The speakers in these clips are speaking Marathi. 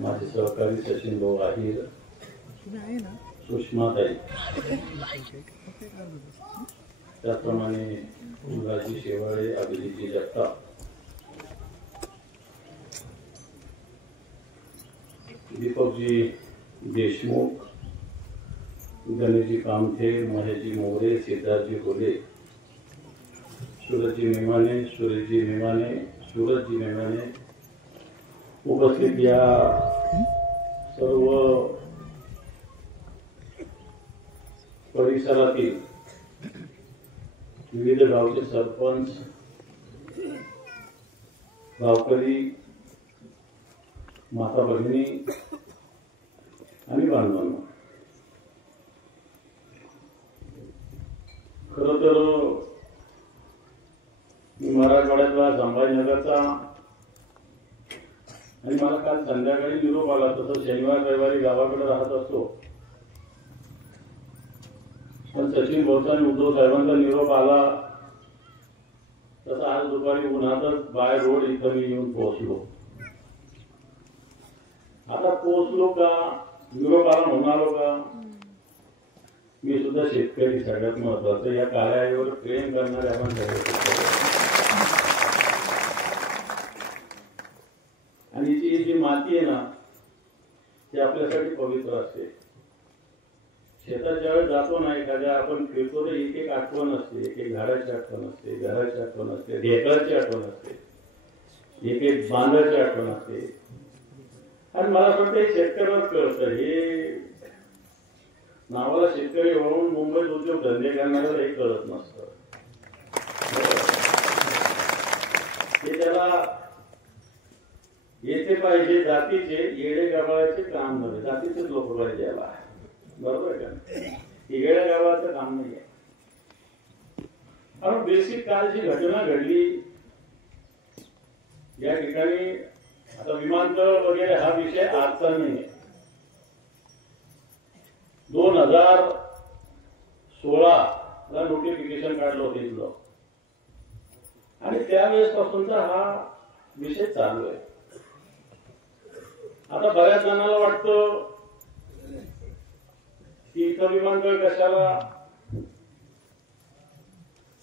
माझे सहकारी सचिन भाऊ आहिर, सुषमाताई, त्याचप्रमाणे मुलाजी शेवाळे, अभिजितजी जगताप, दीपकजी देशमुख, गणेशजी कामथे, महेशजी मोरे, सिद्धार्थजी गोले, सूरजजी मेमाने, सुरेशजी मेमाने, सूरजजी मेमाने, उपस्थित या सर्व परिसरातील विविध गावचे सरपंच, गावकरी, माता भगिनी आणि बांधवांना, खरं तर मी मराठवाड्यातला संभाजीनगरचा आणि मला काल संध्याकाळी निरोप आला. तसं शनिवार रविवारी गावाकडे राहत असतो, पण सचिन भाऊचा आणि उद्धव साहेबांचा निरोप आला तसं आज दुपारी उन्हातच बाय रोड इथं मी येऊन पोहोचलो. आता पोहोचलो का, निरोप आला म्हणालो का, मी सुद्धा शेतकरी, सगळ्यात महत्वाचं या कार्यावर प्रेम करणारे आपण सगळे. आणि ती जी माती आहे ना ती आपल्यासाठी पवित्र असते. शेतात ज्यावेळेस जातो ना, एखाद्या आपण फिरतो तर एक एक आठवण असते, एक एक झाडाची आठवण असते, घराची आठवण असते, ढेकळाची आठवण असते, एक एक बांधाची आठवण असते. आणि मला असं वाटतं शेतकऱ्यावर कळतं. हे नावाला शेतकरी होऊन मुंबईत उद्योग धंदे करणाऱ्याला हे कळत नसतं. हे त्याला येथे पाहिजे जातीचे येडे गावाचे काम नव्हे, जातीचेच लोक पाहिजे याला, बरोबर का? येड्या गावाचं काम नाही आहे. कारण बेसिक काल जी घटना घडली या ठिकाणी, आता विमानतळ वगैरे हा विषय आजचा नाही आहे. 2016 ला नोटिफिकेशन काढलं होतं इथलं, आणि त्यावेळेस पासूनचा हा विषय चालू आहे. आता बऱ्याच जणांना वाटतं की इथं विमानतळ कशाला,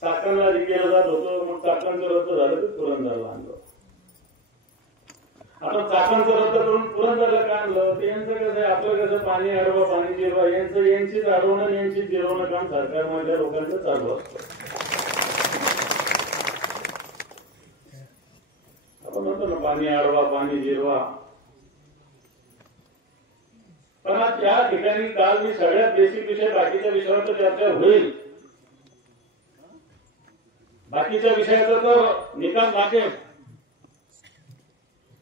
चाकणला केलं जात होतं, मग चाकणचं रद्द झालं तर पुरंदरला आणलं. आता चाकणचं रद्द करून पुरंदरला का आणलं? ते यांचं कसं आहे, आपलं कसं पाणी अडवा पाणी जिरवा, यांचीच अडवणं यांचीच जिरवणं काम सरकारमधल्या लोकांचं चालू असतं. आपण म्हणतो ना पाणी अडवा पाणी जिरवा. पण आज या ठिकाणी काल मी सगळ्यात बेसिक विषय, बाकीच्या विषयावर तर चर्चा होईल, बाकीच्या विषयाचा तर निकाल लागेल,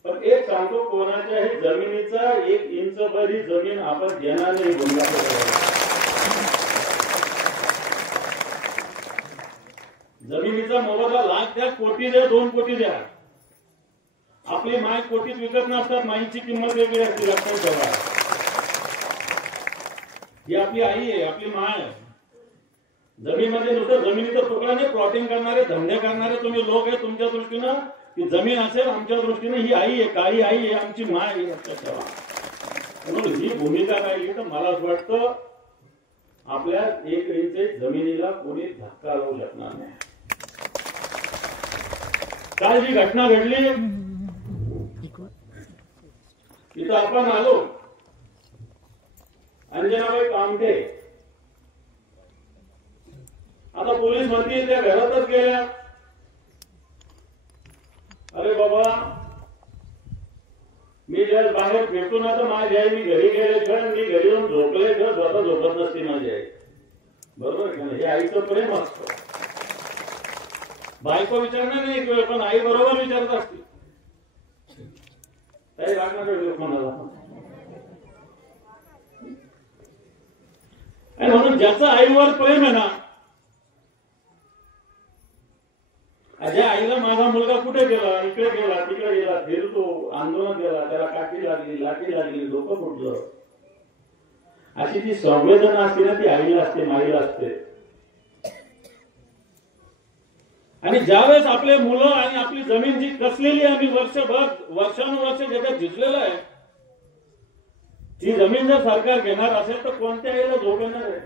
पण एक सांगतो, कोणाच्याही जमिनीचा 1 इंच भरी जमीन आपण घेणार नाही. जमिनीचा मोबदला लाख द्या, कोटी द्या, 2 कोटी द्या. आपली माय कोटीत विकत नसतात, माईची किंमत वेगळी असते. लक्षात ठेवा, ही आपली आई आहे, आपली माय. जमिनीमध्ये नुसतं जमिनीचा तुकडा नाही, प्लॉटिंग करणारे, धंदे करणारे तुम्ही लोक आहे. तुमच्या दृष्टीनं ही जमीन असेल, आमच्या दृष्टीने ही आई आहे, काळी आई आहे, आमची माय आहे. लक्षात ठेवा. म्हणून ही भूमिका राहिली तर मला असं वाटतं आपल्या 1 इंच जमिनीला कोणी धक्का लावू शकणार नाही. काल जी घटना घडली इथं, आपण आलो, अंजनाबाई कामठे, आता पोलीस म्हणतील त्या घरातच गेल्या. अरे बाबा, मी ज्या बाहेर फिरतो ना तर माझी आई, मी घरी गेले खेळ, मी घरी येऊन झोपले खेळ, स्वतः झोपत नसते माझी आई, बरोबर का? हे आईचं प्रेम असतं. बायको विचारणार नाही एक वेळ, पण आई बरोबर विचारत असते. काही लागणार कोणाला. आणि म्हणून ज्याचं आईवर प्रेम आहे ना, ज्या आईला माझा मुलगा कुठे गेला, इकडे गेला, तिकडे गेला, फिरतो, आंदोलन गेला, त्याला काठी लागली, लाठी लागली, डोकं फुटलं, अशी जी संवेदना असते ना ती आईला असते, माईला असते. आणि ज्यावेळेस आपले मुलं आणि आपली जमीन जी कसलेली आम्ही वर्षानुवर्ष ज्याच्यात झिजलेलं आहे, ही जमीन जर सरकार घेणार असेल तर कोणत्या आईला झोप येणार आहे?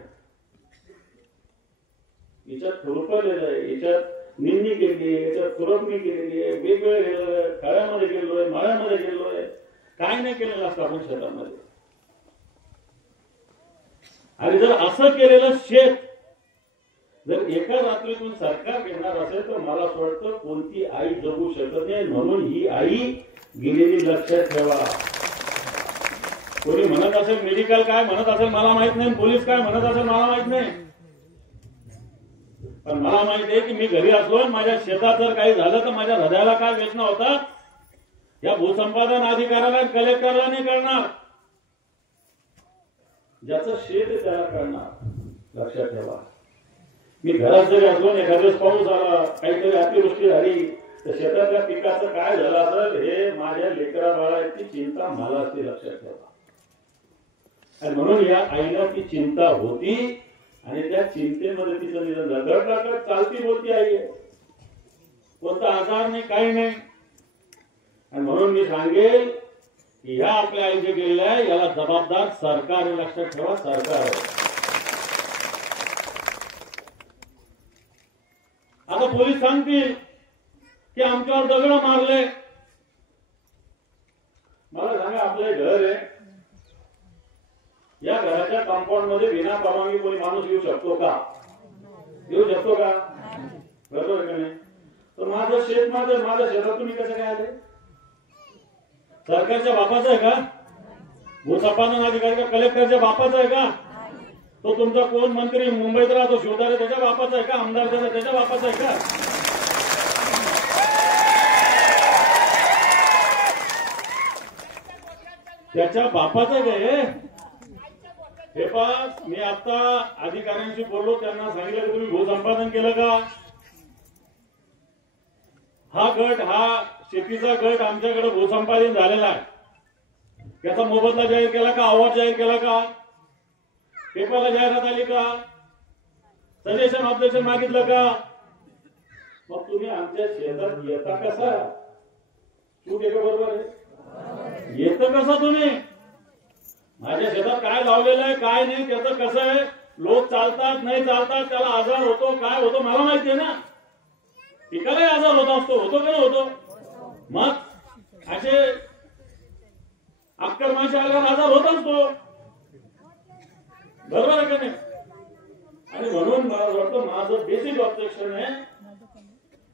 याच्यात खुरपलेलं आहे, याच्यात निंदी केली आहे, याच्यात खुरपणी केलेली आहे, वेगवेगळे गेलोय, खळ्यामध्ये गेलोय, माळ्यामध्ये गेलोय, काय नाही केलेलं असतं आपण शेतामध्ये. आणि जर असं केलेलं शेत जर एका रात्रीतून सरकार घेणार असेल तर मला असं वाटतं कोणती आई जगू शकत नाही. म्हणून ही आई गेलेली लक्षात ठेवा. कोणी म्हणत असेल मेडिकल काय म्हणत असेल मला माहित नाही, पोलीस काय म्हणत असेल मला माहित नाही, पण मला माहित आहे की मी घरी असलो माझ्या शेतात जर काही झालं तर माझ्या हृदयाला काय वेदना होता या भूसंपादन अधिकाऱ्याला कलेक्टरला नाही करणार. ज्याचं शेत आहे त्याला करणार. लक्षात ठेवा. मी घरात जरी असलो एखाद्याच पाऊस आला काहीतरी अतिवृष्टी झाली तर शेतातल्या पिकाचं काय झालं असेल हे माझ्या लेकरा बाळाची चिंता मला असते. लक्षात ठेवा. आणि म्हणून या आईला ती चिंता होती आणि त्या चिंतेमध्ये तिचं निधन झालं. धडधड चालती बोलती आई आहे, कोणता आजार नाही काही नाही. आणि म्हणून मी सांगेल की ह्या आपल्या आई जे गेलेलं आहे याला जबाबदार सरकार. लक्षात ठेवा सरकार आहे. आता पोलीस सांगतील की आमच्यावर दगड मारले. मला सांगा आपलं घर आहे, या घराच्या कंपाऊंड मध्ये विना परवानगी कोणी माणूस येऊ शकतो का? येऊ शकतो का? बरोबर आहे का नाही? तर माझं शेत माझ्या शेतात तुम्ही कसं काय आले? सरकारच्या बापाचं आहे का? भूसंपादन अधिकारी का कलेक्टरच्या बापाचं आहे का? तो तुमचा कोण मंत्री मुंबईत राहतो शिवतारे त्याच्या बापाचा आहे का? आमदार त्याच्या बापाचा आहे का? त्याच्या बापाचं आहे. हे पहा मी आता अधिकाऱ्यांशी बोललो, त्यांना सांगितलं की तुम्ही भूसंपादन केलं का? हा गट हा शेतीचा गट आमच्याकडे भूसंपादन झालेला आहे. त्याचा मोबदला जाहीर केला का? अवॉर्ड जाहीर केला का? पेपरला जाहिरात आली का? सजेशन ऑब्जेक्शन मागितलं का? मग तुम्ही आमच्या शेतात येता कसा? चूक आहे का बरोबर आहे? येतं कसं तुम्ही? माझ्या शेतात काय लावलेलं आहे काय नाही त्याचं कसं आहे? लोक चालतात नाही चालतात त्याला आजार होतो काय होतो मला माहिती आहे ना. पिकालाही आजार होत असतो, होतो का नाही होतो? मग असे आक्रमणाचे आल्यावर आजार होत असतो. बरोबर आहे का नाही? आणि म्हणून मला वाटतं माझं बेसिक ऑब्जेक्शन आहे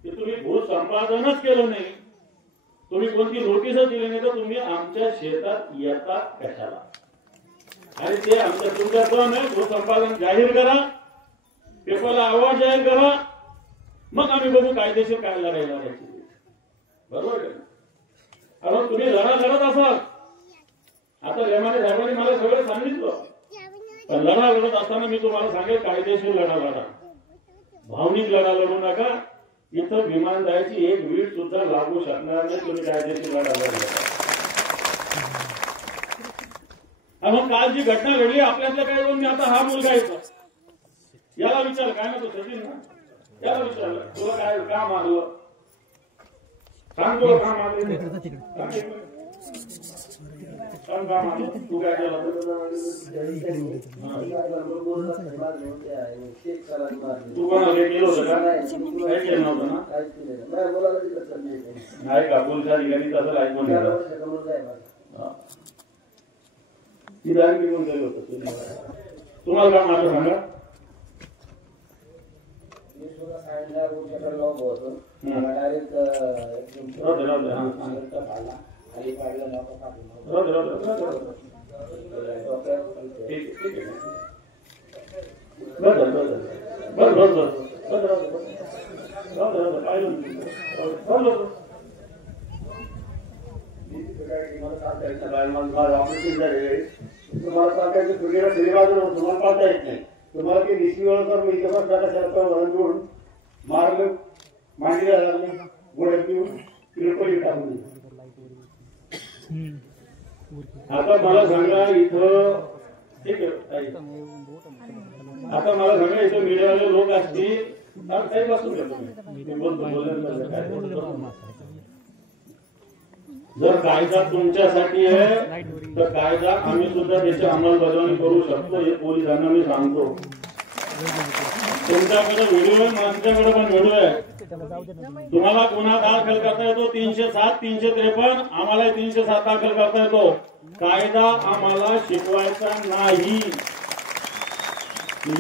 की तुम्ही भूसंपादनच केलं नाही, तुम्ही कोणती नोटीसच दिली नाही तर तुम्ही आमच्या शेतात येतात कशाला? आणि ते आमच्या तुमच्या काम आहे. भूसंपादन जाहीर करा, पेपरला अवॉर्ड जाहीर करा, मग आम्ही बघू कायदेशीर काय लढायला लागायची. बरोबर आहे? कारण तुम्ही लढत असाल. आता रेमाने साहेबांनी मला सगळं सांगितलं, पण लढत असताना मी तुम्हाला सांगेल कायदेशीर लढा. भावनिक लढा लढू नका. इथं विमान जायची एक वीट सुद्धा लागू शकणार नाही. तुम्ही कायदेशीर लढा लढला. मग काल जी घटना घडली आपल्यातल्या काही दोन, आता हा मुलगा येतो याला विचार काय ना तो सचिन ना याला विचारलं तुला काय काम आलं सांग. तुला काम आलं काम आलं तू काय केलं? तू कोणाला केलं होतं का? काय केलं नव्हतं ना? नाही का? पोलीस अधिकारी तसं ऐकून गेला. तुम्हाला काय माझं सांगा. तुम्हाला सांगायचं सुगीला सगळी बाजूला तुम्हाला पाहता येत नाही. तुम्हाला ते निशी वळकर मी इथे सारखं वळण जोडून मारलं मांडीला लागले गोड्यात पिऊन तिरपडी टाकून. आता मला सांगा इथं ठीक आहे. आता मला सांगा इथं मीडियावाले लोक असतील काही बसून घेतो मी बोलतो जर कायदा तुमच्यासाठी आहे तर कायदा आम्ही सुद्धा त्याची अंमलबजावणी करू शकतो हे पोलिसांना मी सांगतो. तुमच्याकडे व्हिडिओ आहे, माझ्याकडे पण व्हिडिओ आहे. तुम्हाला गुन्हा दाखल करता येतो 307 353, आम्हाला 307 दाखल करता येतो. कायदा आम्हाला शिकवायचा नाही.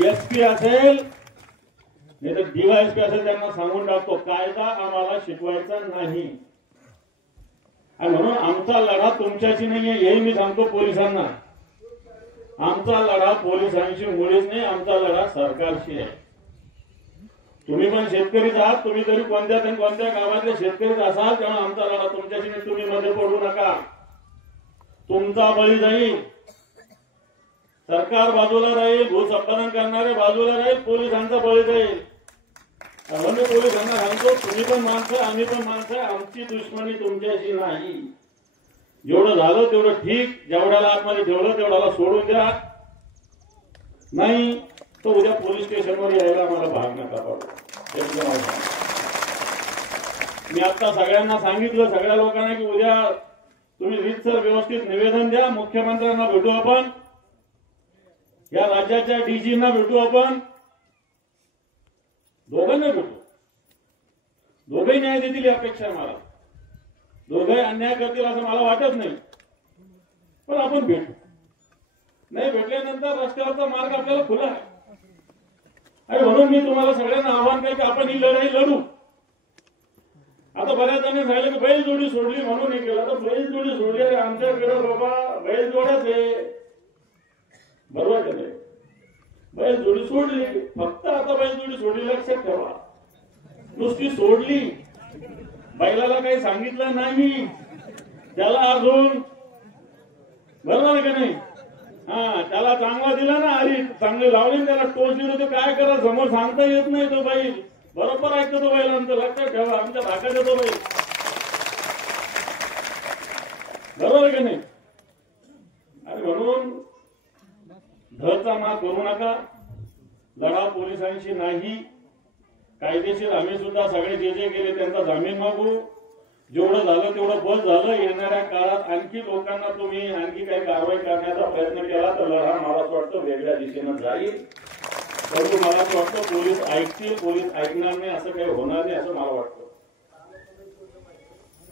एसपी असेल नाही तर डीवायएसपी असेल त्यांना सांगून टाकतो कायदा आम्हाला शिकवायचा नाही. आणि म्हणून आमचा लढा तुमच्याशी नाहीये हेही मी सांगतो पोलिसांना. आमचा लढा पोलिसांशी मुळीच नाही, आमचा लढा सरकारशी आहे. तुम्ही पण शेतकरीच आहात, तुम्ही तरी कोणत्या गावातले शेतकरीच असाल, तेव्हा आमचा लढा तुमच्याशी नाही. तुम्ही मध्ये पडू नका, तुमचा बळी जाईल. सरकार बाजूला राहील, भूसंपादन करणारे बाजूला राहील, पोलिसांचा बळी जाईल. मी पोलिसांना सांगतो तुम्ही पण माणसं आम्ही पण माणसं, आमची दुश्मनी तुमच्याशी नाही. जेवढं झालं तेवढं ठीक, जेवढ्याला आतमध्ये ठेवलं तेवढ्याला सोडून द्या. नाही तो उद्या पोलीस स्टेशनवर यायला आम्हाला भाग नका पडू. मी आता सगळ्यांना सांगितलं, सगळ्या लोकांना, की उद्या तुम्ही रीतसर व्यवस्थित निवेदन द्या. मुख्यमंत्र्यांना भेटू आपण, या राज्याच्या डीजींना भेटू आपण, दोघांना भेटू. दोघेही न्याय देतील ही अपेक्षा आहे मला. दोघे अन्याय करतील असं मला वाटत नाही, पण आपण भेटू. नाही भेटल्यानंतर रस्त्यावरचा मार्ग आपल्याला खुला आहे. आणि म्हणून मी तुम्हाला सगळ्यांना आव्हान केलं की आपण ही लढाई लढू. आता बऱ्याच जणांनी सांगितलं की बैल जोडी सोडली म्हणून हे केलं. तर बैल जोडी सोडली आहे आमच्याकडे बाबा, बैल जोडच आहे, बरोबर का नाही? बैल जोडी सोडली, फक्त आता बैल जोडी सोडली लक्षात ठेवा. नुसती सोडली, बैलाला काही सांगितलं नाही त्याला अजून, बरोबर आहे का नाही? हा, त्याला चांगला दिला ना, अरे चांगले लावले, त्याला टोच दिलं तर काय करा समोर सांगता येत नाही. तो बैल बरोबर ऐकतो, तो बैलांचं लक्षात ठेवा. आमच्या भागात येतो बैल, बरोबर आहे का नाही? आणि म्हणून धरचा माग करू नका. लढा पोलिसांशी नाही, कायदेशीर आम्ही सुद्धा सगळे जे जे गेले त्यांचा जामीन मागू. जेवढं झालं तेवढं बस झालं. येणाऱ्या काळात आणखी लोकांना तुम्ही आणखी काही कारवाई करण्याचा प्रयत्न केला तर लढा मला असं वाटतं वेगळ्या दिशेनं जाईल. परंतु मला असं वाटतं पोलीस ऐकतील, पोलीस ऐकणार नाही असं काही होणार नाही असं मला वाटतं.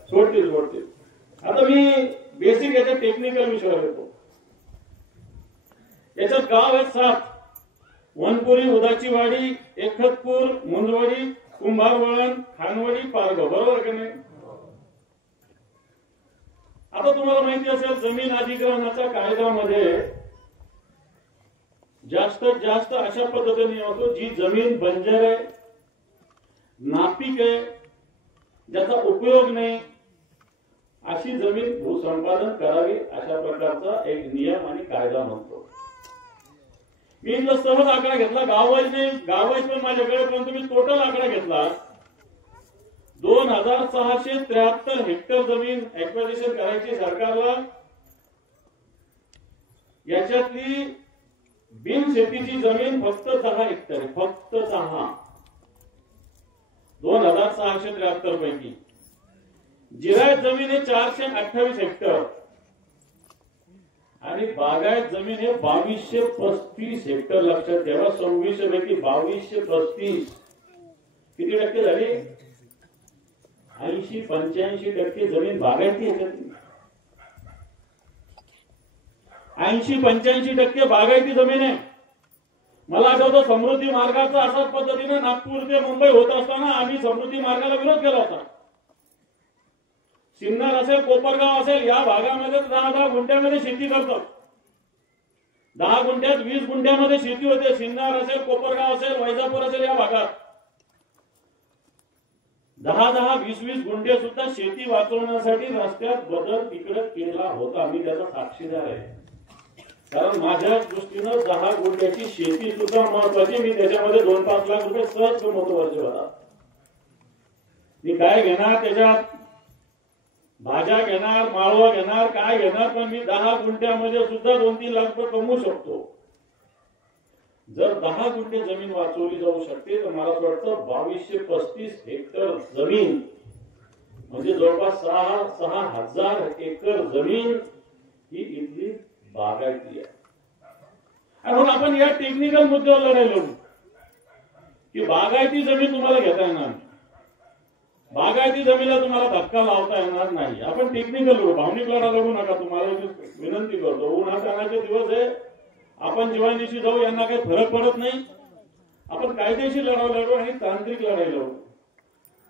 सोडतील. आता मी बेसिक याच्या टेक्निकल विषयावर येतो. याच्यात गाव आहेत 7: वनपुरी, उदाचीवाडी, एकतपूर, मुंजवाडी, कुंभारवळण, खानवाडी, पारगाव, बरोबर का नाही? आता तुम्हाला माहिती असेल जमीन अधिग्रहणाच्या कायद्यामध्ये जास्तीत जास्त अशा पद्धतीने होतो जी जमीन बंजर आहे, नापीक आहे, ज्याचा उपयोग नाही, अशी जमीन भूसंपादन करावी अशा प्रकारचा एक नियम आणि कायदा म्हणतो. मी इथला सहज आकडा घेतला, गाववाईज नाही, गाववाईज पण माझ्याकडे, पण तुम्ही टोटल आकडा घेतला 2673 हेक्टर जमीन ऍक्विजिशन करायची सरकारला. याच्यातली बिनशेतीची जमीन फक्त 10 हेक्टर, फक्त 10. 2673 पैकी जिरायत जमीन आहे 428 हेक्टर आणि बागायत जमीन आहे 2235 हेक्टर. लक्षात ठेवा, 2600 पैकी 2235 किती टक्के झाली? 80-85% जमीन बागायती आहे. 80-85% बागायती जमीन आहे. मला आठवतं समृद्धी मार्गाचा अशाच पद्धतीने नागपूर ते मुंबई होत असताना आम्ही समृद्धी मार्गाला विरोध केला होता. सिन्नर असेल, कोपरगाव असेल, या भागामध्ये 10-10 गुंठ्यामध्ये शेती करतात. 10 गुंठ्यात 20 गुंठ्यामध्ये शेती होते. सिन्नर असेल, कोपरगाव असेल, वैजापूर असेल, या भागात 10-10, 20-20 गुंठे सुद्धा शेती वाचवण्यासाठी रस्त्यात बदल तिकडे केला होता. मी त्याचा साक्षीदार आहे. कारण माझ्या दृष्टीनं 10 गुंठ्याची शेती सुद्धा महत्वाची. मी त्याच्यामध्ये 2-5 लाख रुपये सहज कमवतो वर्षभरात. मी काय घेणार त्याच्यात? भाज्या घेणार, माळवा घेणार, काय घेणार, पण मी 10 गुंठ्यामध्ये सुद्धा 2-3 लाख रुपये कमवू शकतो. जर 10 गुंठे जमीन वाचवली जाऊ शकते तर मला असं वाटतं 2235 हेक्टर जमीन म्हणजे जवळपास 6,000 एकर जमीन ही इथली बागायती आहे. आणि म्हणून आपण या टेक्निकल मुद्द्यावर लढाई लढू की बागायती जमीन तुम्हाला घेता येणार नाही, बागायती जमीनला तुम्हाला धक्का लावता येणार नाही. आपण टेक्निकल लढू, भावनिक लढा लढू नका. तुम्हाला विनंती करतो, उन्हातानाचे दिवस आहे, आपण जीवानीशी जाऊ, यांना काही फरक पडत नाही. आपण कायदेशीर लढाई लढू आणि तांत्रिक लढाई लढू.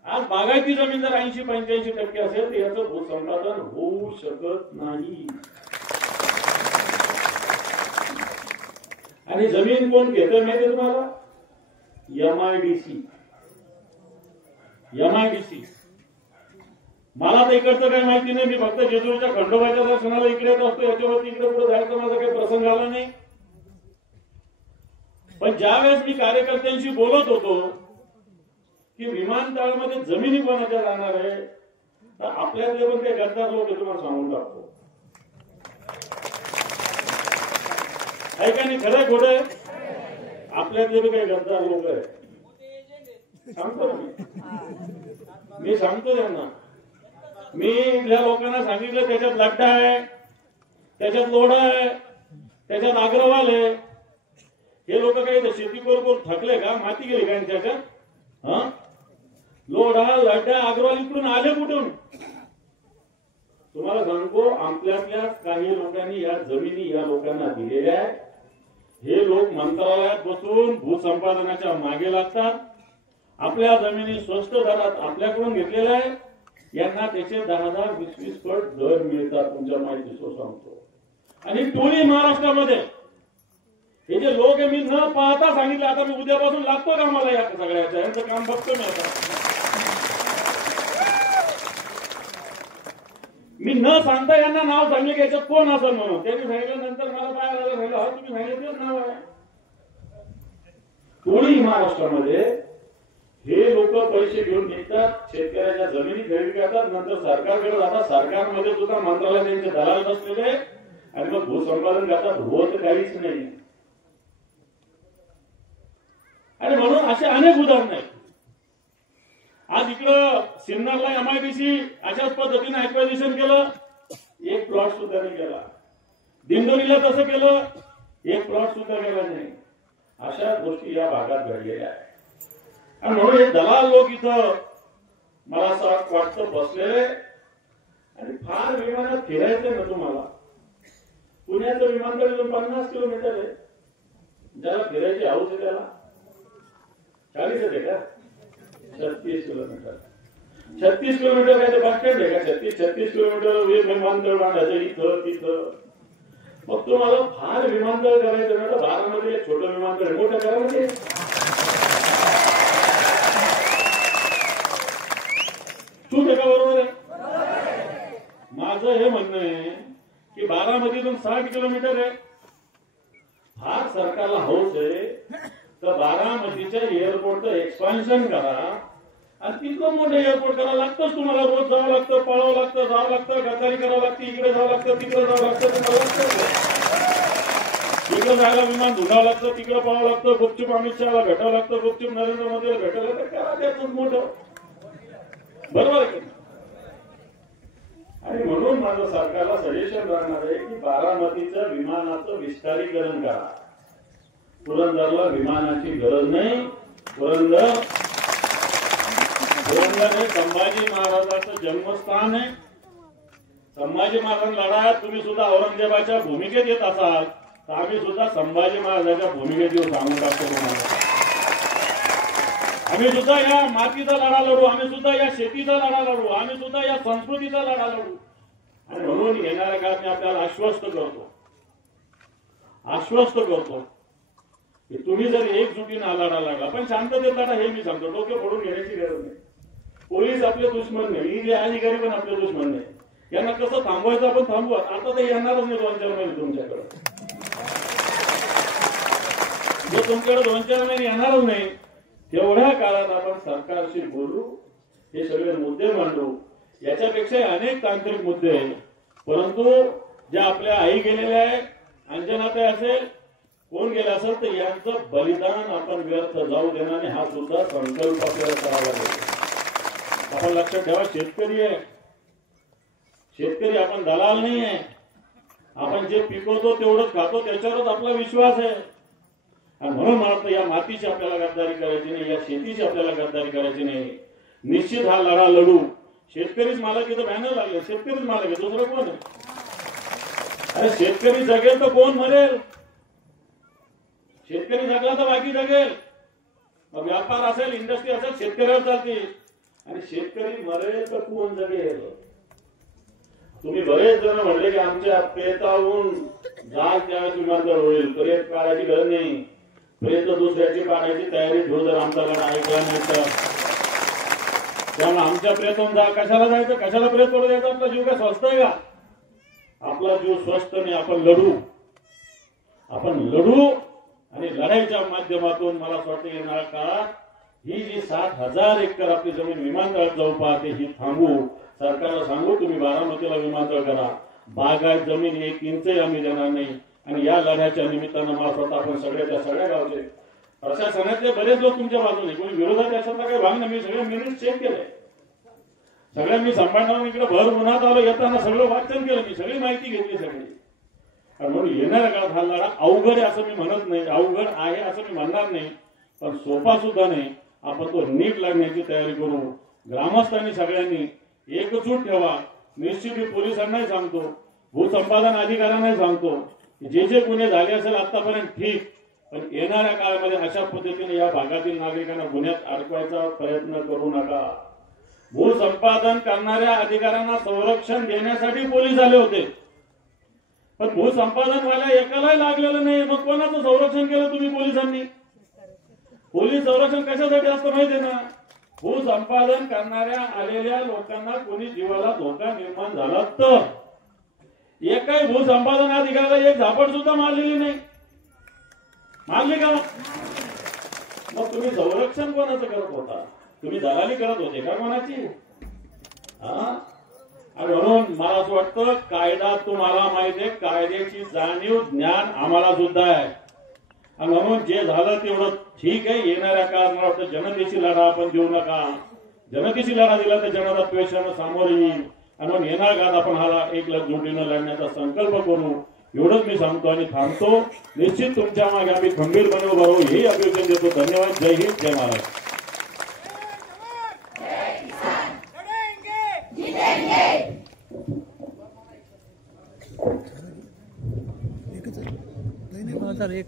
आज बागायती जमीन जर 80-85% असेल तर याचं भूसंपादन होऊ शकत नाही. आणि जमीन कोण घेतं माहिती तुम्हाला? MIDC. मला तर इकडचं काही माहिती नाही. मी फक्त जेजुरीच्या खंडोबाच्या दर्शनाला इकडे येत असतो, याच्यावरती इकडे पुढे जायचं माझा काही प्रसंग आला नाही. पण ज्यावेळेस मी कार्यकर्त्यांशी बोलत होतो की विमानतळामध्ये जमिनी कोणाच्या जाणार आहे, तर आपल्यातले पण काही गद्दार लोक तुम्हाला सांगून टाकतो. ऐका नाही, खरं खोटं आपल्यातले बी काही गद्दार लोक आहे. सांगतो मी सांगतो त्यांना. मी इथल्या लोकांना सांगितलं त्याच्यात लड्डा आहे, त्याच्यात लोढा आहे, त्याच्यात अग्रवाल आहे. हे लोक काही शेती करून थकले का? माती गेली का त्याच्यात? हा, लोढा लड्डा अग्रवाल इकडून आले कुठून? तुम्हाला सांगतो, आपल्यातल्या काही लोकांनी या जमिनी या लोकांना दिलेल्या आहेत. हे लोक मंत्रालयात बसून भूसंपादनाच्या मागे लागतात. आपल्या जमिनी स्वस्त दरात आपल्याकडून घेतलेल्या आहे. यांना त्याचे 10,000, 20-20 पट दर मिळतात. तुमच्या माहितीचं सांगतो. आणि टोळी महाराष्ट्रामध्ये हे जे लोक आहे, मी न पाहता सांगितलं, आता मी उद्यापासून लागतो का मला या सगळ्याचं यांचं काम बघतो मी आता. मी न सांगता यांना नाव सांगले की याच्यात कोण असेल म्हणून. त्यांनी सांगितलं, नंतर मला बाहेर आलं, सांगितलं हा तुम्ही सांगितलं तेच नाव आहे. टोळी महाराष्ट्रामध्ये हे लोक पैसे घेऊन निघतात, शेतकऱ्याच्या जमिनी खरेदी करतात, नंतर सरकारकडे जातात. सरकारमध्ये सुद्धा मंत्रालय त्यांचे दलाल बसलेले आणि मग भूसंपादन करतात. होत काहीच नाही. आणि म्हणून असे अनेक उदाहरण आहेत. आज इकडं सिन्नरला MIDC अशाच पद्धतीने ऍक्वायझिशन केलं, एक प्लॉट सुद्धा नाही केला. दिंडोरीला तसं केलं, एक प्लॉट सुद्धा केला नाही. अशा गोष्टी या भागात घडलेल्या आहेत. आणि म्हणून हे दलाल लोक इथं मला असं वाटतं बसलेले. आणि फार विमानात फिरायचं ना तुम्हाला. पुण्याचं विमानतळ 50 किलोमीटर आहे. ज्याला फिरायची हौस आहे त्याला 40 आहे का? 36 किलोमीटर. 36 किलोमीटर काय ते बस स्टँड आहे का? 36 किलोमीटर विमानतळ बांधायचं इथं तिथं. मग तुम्हाला फार विमानतळ करायचं ना तर 12 मध्ये एक छोटं विमानतळ मोठं करा म्हणजे. तू का बरोबर आहे? माझं हे म्हणणं आहे की 12 60 किलोमीटर आहे. फार सरकारला हौस आहे तर 12 एअरपोर्टचं एक्सपान्शन करा आणि तिथलं मोठं एअरपोर्ट करावं लागतंच. तुम्हाला रोज जावं लागतं, पळावं लागतं, जावं लागतं, गद्दारी करावं लागते, इकडे जावं लागतं, तिकडे जावं लागतं. तुम्हाला इकडे जायला विमान धुंडावं लागतं, तिकडे पळावं लागतं, गुपचूप अमित शहाला भेटावं लागतं, गुपचूप नरेंद्र मोदीला भेटावं लागतं. करा त्यातून मोठं. बरोबर आहे. आणि म्हणून माझं सरकारला सजेशन राहणार आहे की बारामतीचं विमानाचं विस्तारीकरण करा. पुरंदरला विमानाची गरज नाही. पुरंदर हे संभाजी महाराजांचं जन्मस्थान आहे. संभाजी महाराज लढायात तुम्ही सुद्धा औरंगजेबाच्या भूमिकेत येत असाल तर आम्ही सुद्धा संभाजी महाराजांच्या भूमिकेत येऊन सांगून टाकतो तुम्हाला. आम्ही सुद्धा या मातीचा लढा लढू, आम्ही सुद्धा या शेतीचा लढा लढू, आम्ही सुद्धा या संस्कृतीचा लढा लढू. आणि म्हणून येणाऱ्या काळात मी आपल्याला आश्वस्त करतो की तुम्ही जर एकजुटीने लढा लागला, पण शांततेत लढा हे मी सांगतो. डोके फोडून घेण्याची गरज नाही. पोलीस आपले दुश्मन नाही, इथले अधिकारी पण आपले दुश्मन नाही. यांना कसं थांबवायचं आपण थांबवा. आता तर येणारच नाही 2-4 महिने तुमच्याकडे. जर तुमच्याकडे 2-4 महिने येणारच नाही तेवढ्या काळात आपण सरकारशी बोलू, हे सगळे मुद्दे मांडू. याच्यापेक्षा अनेक तांत्रिक मुद्दे आहेत. परंतु ज्या आपल्या आई गेलेल्या आहेत, अंजनाताई असेल, कोण गेला असेल तर यांचं बलिदान आपण व्यर्थ जाऊ देणार नाही. हा सुद्धा संकल्प आपल्याला करावा लागेल. आपण लक्षात ठेवा, शेतकरी आहे, शेतकरी आपण दलाल नाही आहे. आपण जे पिकवतो तेवढंच खातो, त्याच्यावरच आपला विश्वास आहे. आणि म्हणून म्हणतो या मातीची आपल्याला गद्दारी करायची नाही, या शेतीची आपल्याला गद्दारी करायची नाही. निश्चित हा लढा लढू. शेतकरीच मालक, इथं बॅनर लागले, शेतकरीच मालक आहे, दुसरं कोण आहे? अरे शेतकरी जगेल तर कोण मरेल? शेतकरी जगला तर बाकी जगेल. मग व्यापार असेल, इंडस्ट्री असेल, शेतकऱ्यावर चालतील. आणि शेतकरी मरेल तर कोण जगेल? तुम्ही बरेच जण म्हणले की आमच्या प्रेताहून जाग त्यावेळेस विमानतळ होईल. प्रेत काढायची गरज नाही, प्रेत दुसऱ्याची काढायची तयारी ठेवू. जर आमचा लढा ऐकला नाही तर त्यामुळे आमच्या प्रेतून जा कशाला जायचं, कशाला प्रेत करू द्यायचं? आपला जीव काय स्वस्त आहे का? आपला जीव स्वस्त नाही. आपण लढू, आपण लढू. आणि लढाईच्या माध्यमातून मला असं वाटतं येणाऱ्या काळात ही जी 60,000 एकर आपली जमीन विमानतळात जाऊ पाहते ही थांबू. सरकारला सांगू तुम्ही बारामतीला विमानतळ करा. बागायत जमीन 1 इंचही आम्ही देणार नाही. आणि या लढ्याच्या निमित्तानं मला स्वतः आपण सगळ्या गावचे प्रशासनातले बरेच लोक तुमच्या बाजूने, कोणी विरोधात याच्यातला काही भाग नाही. मी सगळे मिनिट चेक केले, सगळ्या मी सांभाळणार. इकडे भर उन्हात आलो, येताना सगळं वाचन केलं, मी सगळी माहिती घेतली सगळी. आणि म्हणून येणाऱ्या काळात हा लढा अवघड आहे असं मी म्हणत नाही, अवघड आहे असं मी म्हणणार नाही, पण सोपा सुद्धा नाही. आपण तो नीट लढण्याची तयारी करू. ग्रामस्थांनी सगळ्यांनी एकजूट ठेवा. निश्चित मी पोलिसांनाही सांगतो, भूसंपादन अधिकाऱ्यांनाही सांगतो, जे जे गुन्हे झाले असेल आतापर्यंत ठीक, पण येणाऱ्या काळामध्ये अशा पद्धतीने या भागातील नागरिकांना गुन्ह्यात अडकवायचा प्रयत्न करू नका. भूसंपादन करणाऱ्या अधिकाऱ्यांना संरक्षण देण्यासाठी पोलीस आले होते, पण भूसंपादनवाल्या एकालाही लागलेलं नाही. मग कोणाचं संरक्षण केलं तुम्ही पोलिसांनी? पोलीस संरक्षण कशासाठी असतं माहिती ना? भूसंपादन करणाऱ्या आलेल्या लोकांना कोणी जीवाला धोका निर्माण झाला तर. एकाही भूसंपादन अधिकाऱ्याला एक झापड सुद्धा मारलेली नाही. मारली का? मग तुम्ही संरक्षण कोणाचं करत होता? तुम्ही दलाली करत होते का कोणाची? आणि म्हणून मला असं वाटतं कायदा तुम्हाला माहिती आहे, कायद्याची जाणीव ज्ञान आम्हाला सुद्धा आहे. आणि म्हणून जे झालं तेवढं ठीक आहे. येणाऱ्या काळात मला वाटतं जनतेची लढा आपण देऊ नका. जनतेची लढा दिला तर जनता द्वेषानं सामोरे येईल. आणि म्हणून येणाऱ्या काळात आपण हाला एकजुटीनं लढण्याचा संकल्प करू. एवढंच मी सांगतो आणि थांबतो. निश्चित तुमच्या मागे आम्ही खंबीरपणे उभं राहू हेही अभिवचन देतो. धन्यवाद. जय हिंद, जय महाराष्ट्र. एक